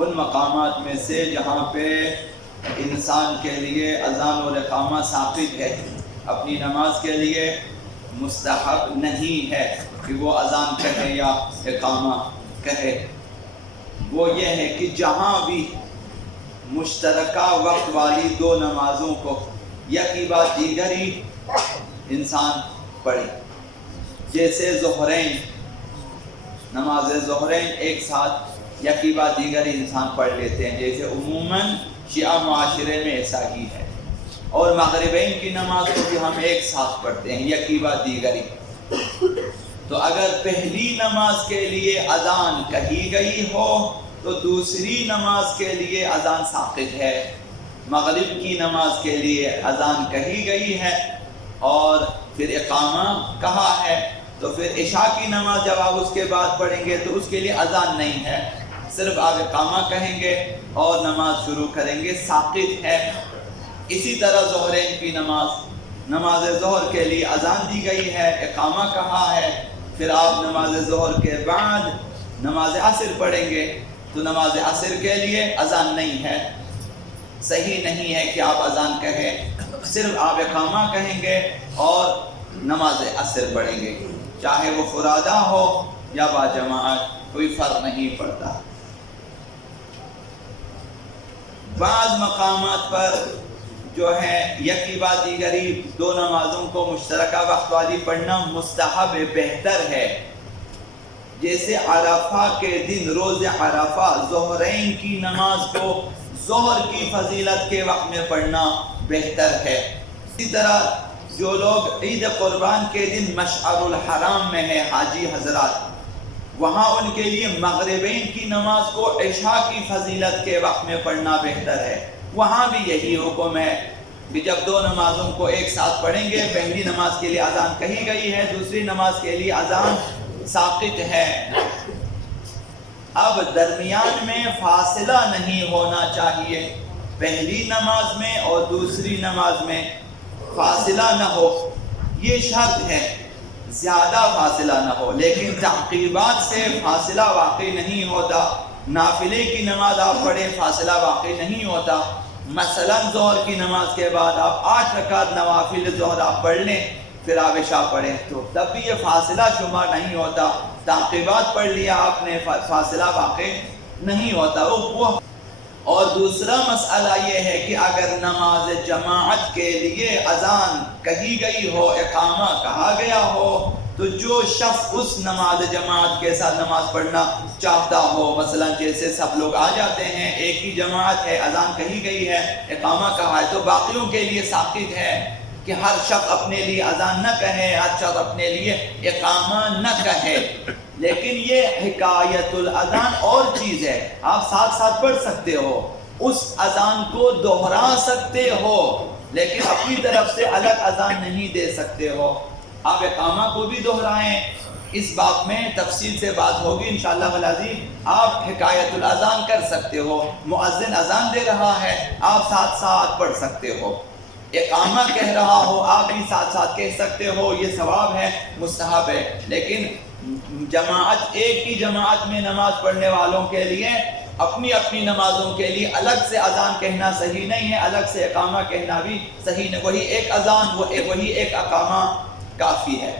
ان مقامات میں سے جہاں پہ انسان کے لیے اذان اور اقامہ ثابت ہے، اپنی نماز کے لیے مستحب نہیں ہے کہ وہ اذان کہے یا اقامہ کہے، وہ یہ ہے کہ جہاں بھی مشترکہ وقت والی دو نمازوں کو یکی بعد دیگر ہی انسان پڑھے، جیسے ظہرین، نماز ظہرین ایک ساتھ یکی بعد دیگر ہی انسان پڑھ لیتے ہیں، جیسے عموماً شیعہ معاشرے میں ایسا ہی ہے، اور مغربین کی نماز کو بھی ہم ایک ساتھ پڑھتے ہیں یکی بعد دیگر ہی۔ تو اگر پہلی نماز کے لیے اذان کہی گئی ہو تو دوسری نماز کے لیے اذان ساقط ہے، مغرب کی نماز کے لیے اذان کہی گئی ہے اور پھر اقامہ کہا ہے، تو پھر عشاء کی نماز جب آپ اس کے بعد پڑھیں گے تو اس کے لیے اذان نہیں ہے، صرف آپ اقامہ کہیں گے اور نماز شروع کریں گے، ساقط ہے۔ اسی طرح ظہرین کی نماز ظہر کے لیے اذان دی گئی ہے، اقامہ کہا ہے، پھر آپ نماز ظہر کے بعد نماز عصر پڑھیں گے تو نماز عصر کے لیے اذان نہیں ہے، صحیح نہیں ہے کہ آپ اذان کہیں، صرف آپ اقامہ کہیں گے اور نماز عصر پڑھیں گے، چاہے وہ فرادہ ہو یا باجماعت، کوئی فرق نہیں پڑتا۔ بعض مقامات پر جو ہے یکی بعد دیگری دو نمازوں کو مشترکہ وقت والی پڑھنا مستحب بہتر ہے، جیسے عرفہ کے دن روز عرفہ ظہرین کی نماز کو ظہر کی فضیلت کے وقت میں پڑھنا بہتر ہے۔ اسی طرح جو لوگ عید قربان کے دن مشعر الحرام میں ہے حاجی حضرات، وہاں ان کے لیے مغربین کی نماز کو عشاء کی فضیلت کے وقت میں پڑھنا بہتر ہے، وہاں بھی یہی حکم ہے کہ جب دو نمازوں کو ایک ساتھ پڑھیں گے، پہلی نماز کے لیے اذان کہی گئی ہے، دوسری نماز کے لیے اذان ساقط ہے۔ اب درمیان میں فاصلہ نہیں ہونا چاہیے، پہلی نماز میں اور دوسری نماز میں فاصلہ نہ ہو، یہ شرط ہے، زیادہ فاصلہ نہ ہو، لیکن تعقیبات سے فاصلہ واقع نہیں ہوتا، نافلے کی نماز آپ پڑھیں فاصلہ واقع نہیں ہوتا، مثلا ظہر کی نماز کے بعد آپ 8 رکعت نوافل ظہر آپ پڑھ لیں، پھر آپ عشاء پڑھیں تو تب بھی یہ فاصلہ شمار نہیں ہوتا، تعقیبات پڑھ لیا آپ نے، فاصلہ واقع نہیں ہوتا۔ اور دوسرا مسئلہ یہ ہے کہ اگر نماز جماعت کے لیے اذان کہی گئی ہو، اقامہ کہا گیا ہو، تو جو شخص اس نماز جماعت کے ساتھ نماز پڑھنا چاہتا ہو، مثلا جیسے سب لوگ آ جاتے ہیں، ایک ہی جماعت ہے، اذان کہی گئی ہے، اقامہ کہا ہے، تو باقیوں کے لیے ساقط ہے کہ ہر شخص اپنے لیے اذان نہ کہے، ہر شخص اپنے لیے اقامہ نہ کہے، لیکن یہ حکایت الاذان اور چیز ہے، آپ ساتھ ساتھ پڑھ سکتے ہو، اس اذان کو دہرا سکتے ہو، لیکن اپنی طرف سے الگ اذان نہیں دے سکتے ہو، آپ اقامہ کو بھی دہرائیں، اس باب میں تفصیل سے بات ہوگی انشاءاللہ العزیز، آپ حکایت الاذان کر سکتے ہو، مؤذن اذان دے رہا ہے، آپ ساتھ ساتھ پڑھ سکتے ہو، اقامہ کہہ رہا ہو آپ بھی ساتھ ساتھ کہہ سکتے ہو، یہ ثواب ہے، مستحب ہے، لیکن جماعت، ایک ہی جماعت میں نماز پڑھنے والوں کے لیے اپنی اپنی نمازوں کے لیے الگ سے اذان کہنا صحیح نہیں ہے، الگ سے اقامہ کہنا بھی صحیح نہیں، وہی ایک اذان وہی ایک اقامہ کافی ہے۔